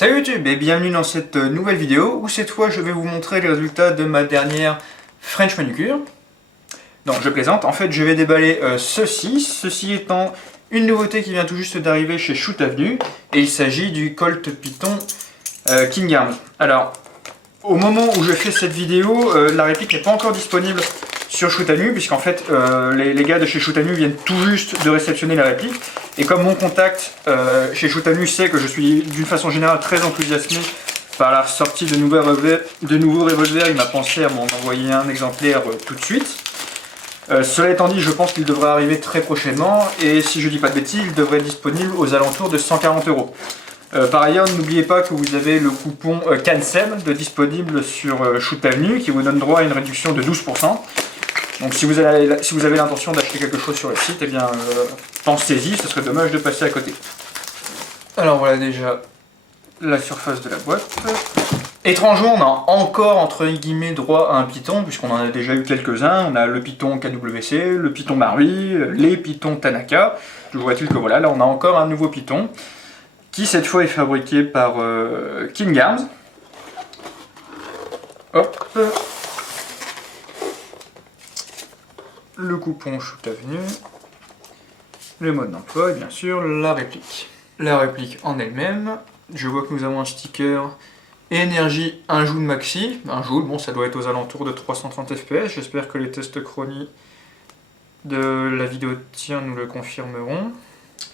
Salut YouTube et bienvenue dans cette nouvelle vidéo où cette fois je vais vous montrer les résultats de ma dernière French manucure. Non, je plaisante, en fait je vais déballer ceci étant une nouveauté qui vient tout juste d'arriver chez Shoot Avenue et il s'agit du Colt Python King Arms. Alors, au moment où je fais cette vidéo, la réplique n'est pas encore disponible sur Shoot Avenue puisqu'en fait les gars de chez Shoot Avenue viennent tout juste de réceptionner la réplique. Et comme mon contact chez Shoot Avenue sait que je suis d'une façon générale très enthousiasmé par la sortie de nouveaux revolvers, il m'a pensé à m'en envoyer un exemplaire tout de suite. Cela étant dit, je pense qu'il devrait arriver très prochainement et si je dis pas de bêtises, il devrait être disponible aux alentours de 140 €. Par ailleurs, n'oubliez pas que vous avez le coupon CANSEM de disponible sur Shoot Avenue qui vous donne droit à une réduction de 12%. Donc si vous avez l'intention d'acheter quelque chose sur le site, eh bien pensez-y, ce serait dommage de passer à côté. Alors voilà déjà la surface de la boîte. Étrangement, on a encore entre guillemets droit à un Python, puisqu'on en a déjà eu quelques-uns. On a le Python KWC, le Python Marui, les Pythons Tanaka. Toujours est-il que voilà, là on a encore un nouveau Python, qui cette fois est fabriqué par King Arms. Hop. Le coupon Shoot Avenue, le mode d'emploi et bien sûr la réplique. La réplique en elle-même, je vois que nous avons un sticker énergie 1 joule maxi. 1 joule, bon ça doit être aux alentours de 330 fps, j'espère que les tests chronie de la vidéo de tir nous le confirmeront.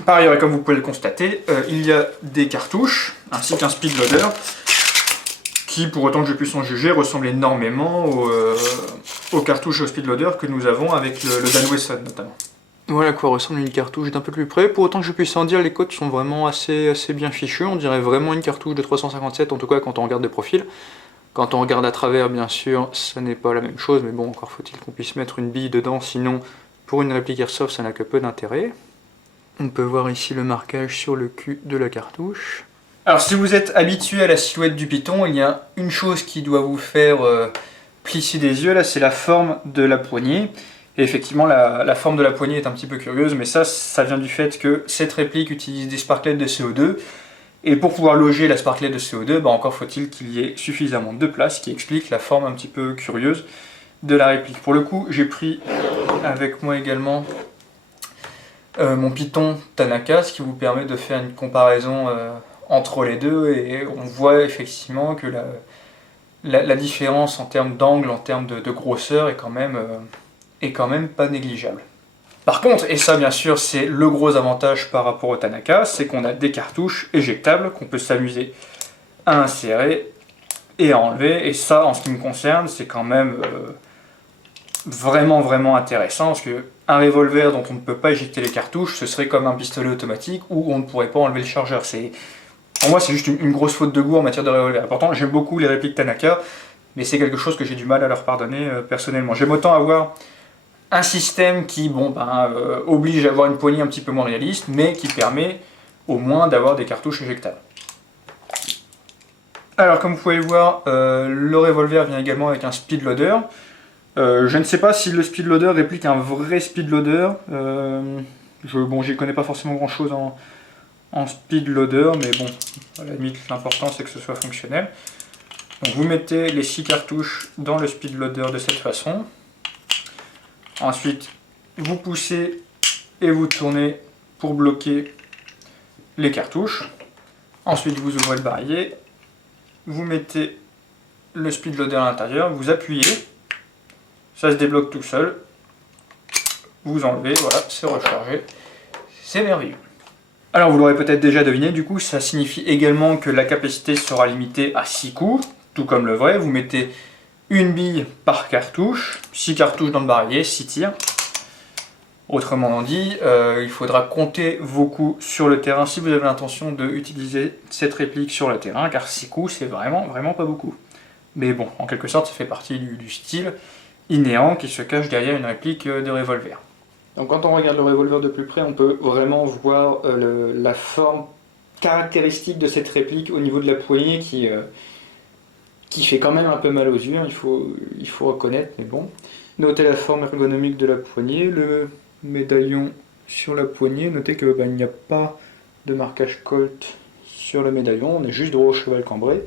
Par ailleurs, et comme vous pouvez le constater, il y a des cartouches ainsi qu'un speed loader qui, pour autant que je puisse en juger, ressemble énormément aux cartouches au speedloader que nous avons avec le Dan Wesson notamment. Voilà à quoi ressemble une cartouche d'un peu plus près. Pour autant que je puisse en dire, les codes sont vraiment assez bien fichus. On dirait vraiment une cartouche de 357, en tout cas quand on regarde de profil. Quand on regarde à travers, bien sûr, ce n'est pas la même chose, mais bon, encore faut-il qu'on puisse mettre une bille dedans, sinon, pour une réplique Airsoft, ça n'a que peu d'intérêt. On peut voir ici le marquage sur le cul de la cartouche. Alors si vous êtes habitué à la silhouette du Python, il y a une chose qui doit vous faire plisser des yeux, là c'est la forme de la poignée. Et effectivement la forme de la poignée est un petit peu curieuse, mais ça vient du fait que cette réplique utilise des sparklets de CO2. Et pour pouvoir loger la sparklet de CO2, encore faut-il qu'il y ait suffisamment de place, ce qui explique la forme un petit peu curieuse de la réplique. Pour le coup, j'ai pris avec moi également mon Python Tanaka, ce qui vous permet de faire une comparaison entre les deux, et on voit effectivement que la différence en termes d'angle, en termes de grosseur est quand même pas négligeable. Par contre, et ça bien sûr c'est le gros avantage par rapport au Tanaka, c'est qu'on a des cartouches éjectables qu'on peut s'amuser à insérer et à enlever, et ça en ce qui me concerne c'est quand même vraiment intéressant, parce qu'un revolver dont on ne peut pas éjecter les cartouches, ce serait comme un pistolet automatique où on ne pourrait pas enlever le chargeur. Pour moi, c'est juste une grosse faute de goût en matière de revolver. Pourtant, j'aime beaucoup les répliques Tanaka, mais c'est quelque chose que j'ai du mal à leur pardonner personnellement. J'aime autant avoir un système qui oblige à avoir une poignée un petit peu moins réaliste, mais qui permet au moins d'avoir des cartouches éjectables. Alors, comme vous pouvez le voir, le revolver vient également avec un speed loader. Je ne sais pas si le speed loader réplique un vrai speed loader. J'y connais pas forcément grand chose en speed loader, mais bon, à la limite, l'important c'est que ce soit fonctionnel. Donc vous mettez les 6 cartouches dans le speed loader de cette façon. Ensuite, vous poussez et vous tournez pour bloquer les cartouches. Ensuite, vous ouvrez le barillet, vous mettez le speed loader à l'intérieur, vous appuyez, ça se débloque tout seul. Vous enlevez, voilà, c'est rechargé, c'est merveilleux. Alors vous l'aurez peut-être déjà deviné, du coup ça signifie également que la capacité sera limitée à 6 coups, tout comme le vrai. Vous mettez une bille par cartouche, 6 cartouches dans le barillet, 6 tirs. Autrement dit, il faudra compter vos coups sur le terrain si vous avez l'intention d'utiliser cette réplique sur le terrain, car 6 coups c'est vraiment pas beaucoup. Mais bon, en quelque sorte ça fait partie du style inhérent qui se cache derrière une réplique de revolver. Donc quand on regarde le revolver de plus près, on peut vraiment voir la forme caractéristique de cette réplique au niveau de la poignée qui fait quand même un peu mal aux yeux, il faut reconnaître, mais bon. Notez la forme ergonomique de la poignée, le médaillon sur la poignée, notez qu'il n'y a pas de marquage Colt sur le médaillon, on est juste droit au cheval cambré.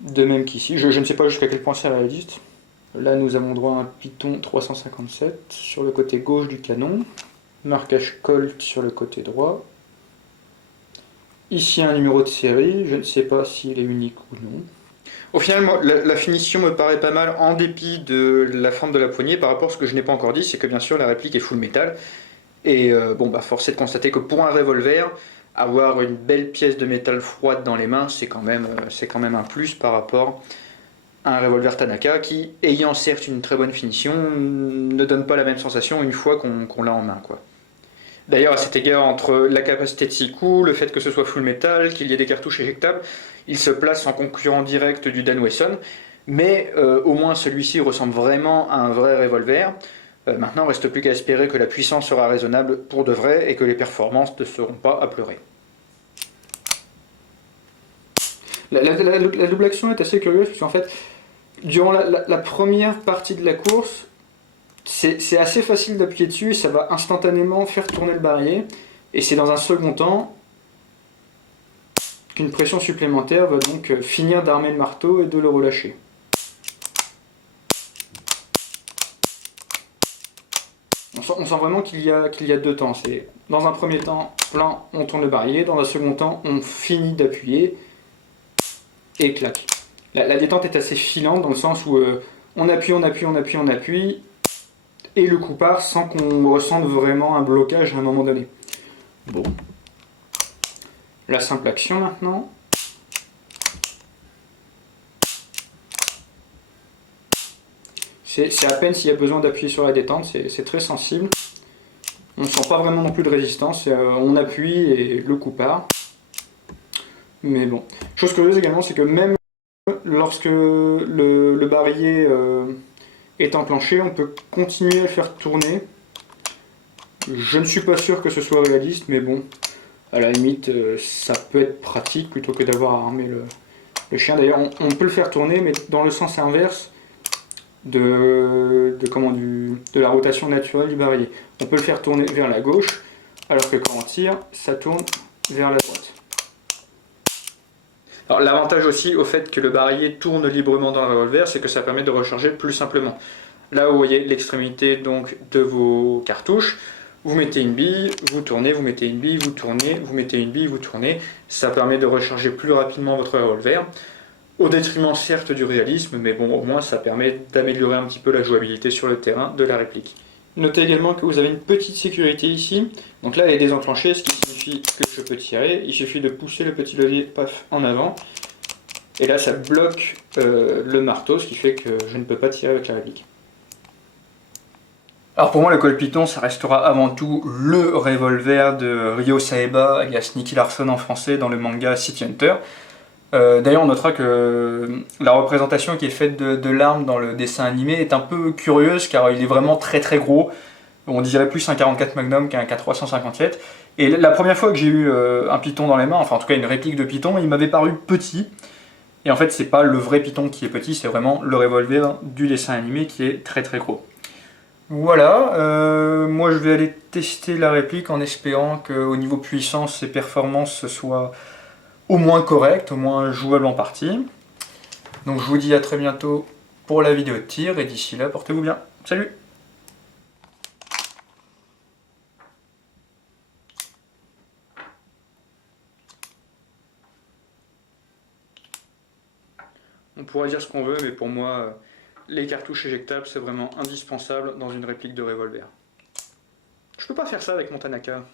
De même qu'ici, je ne sais pas jusqu'à quel point c'est réaliste. Là nous avons droit à un Python 357 sur le côté gauche du canon, marquage Colt sur le côté droit. Ici un numéro de série, je ne sais pas s'il est unique ou non. Au final, moi, la finition me paraît pas mal en dépit de la forme de la poignée. Par rapport à ce que je n'ai pas encore dit, c'est que bien sûr la réplique est full métal. Et force est de constater que pour un revolver, avoir une belle pièce de métal froide dans les mains, c'est quand même un plus par rapport à un revolver Tanaka qui, ayant certes une très bonne finition, ne donne pas la même sensation une fois qu'on l'a en main, quoi. D'ailleurs, à cet égard, entre la capacité de 6 coups, le fait que ce soit full metal, qu'il y ait des cartouches éjectables, il se place en concurrent direct du Dan Wesson, mais au moins celui-ci ressemble vraiment à un vrai revolver. Maintenant, il ne reste plus qu'à espérer que la puissance sera raisonnable pour de vrai et que les performances ne seront pas à pleurer. La double action est assez curieuse, puisqu'en fait, durant la première partie de la course, c'est assez facile d'appuyer dessus, ça va instantanément faire tourner le barillet, et c'est dans un second temps qu'une pression supplémentaire va donc finir d'armer le marteau et de le relâcher. On sent vraiment qu'il y a deux temps. C'est dans un premier temps, plein, on tourne le barillet, dans un second temps, on finit d'appuyer, et clac. La détente est assez filante dans le sens où on appuie, et le coup part sans qu'on ressente vraiment un blocage à un moment donné. Bon. La simple action maintenant. C'est à peine s'il y a besoin d'appuyer sur la détente, c'est très sensible. On ne sent pas vraiment non plus de résistance, on appuie et le coup part. Mais bon. Chose curieuse également, c'est que même lorsque le barillet est enclenché, on peut continuer à le faire tourner. Je ne suis pas sûr que ce soit réaliste, mais bon, à la limite, ça peut être pratique plutôt que d'avoir à armer le chien. D'ailleurs, on peut le faire tourner, mais dans le sens inverse de la rotation naturelle du barillet. On peut le faire tourner vers la gauche, alors que quand on tire, ça tourne vers la droite. Alors l'avantage aussi au fait que le barillet tourne librement dans le revolver, c'est que ça permet de recharger plus simplement. Là où vous voyez l'extrémité donc de vos cartouches, vous mettez une bille, vous tournez, vous mettez une bille, vous tournez, vous mettez une bille, vous tournez. Ça permet de recharger plus rapidement votre revolver, au détriment certes du réalisme, mais bon, au moins ça permet d'améliorer un petit peu la jouabilité sur le terrain de la réplique. Notez également que vous avez une petite sécurité ici, donc là elle est désenclenchée, ce qui signifie que je peux tirer, il suffit de pousser le petit levier paf en avant, et là ça bloque le marteau, ce qui fait que je ne peux pas tirer avec la réplique. Alors pour moi le Colt Python ça restera avant tout le revolver de Ryo Saeba alias Nicky Larson en français dans le manga City Hunter. D'ailleurs on notera que la représentation qui est faite de l'arme dans le dessin animé est un peu curieuse car il est vraiment très très gros. On dirait plus un 44 Magnum qu'un K357. Et la première fois que j'ai eu un Python dans les mains, enfin en tout cas une réplique de Python, il m'avait paru petit. Et en fait c'est pas le vrai Python qui est petit, c'est vraiment le revolver du dessin animé qui est très très gros. Voilà, moi je vais aller tester la réplique en espérant qu'au niveau puissance et performance ce soit au moins correct, au moins jouable en partie. Donc je vous dis à très bientôt pour la vidéo de tir et d'ici là portez-vous bien. Salut! On pourrait dire ce qu'on veut, mais pour moi, les cartouches éjectables, c'est vraiment indispensable dans une réplique de revolver. Je peux pas faire ça avec mon Tanaka.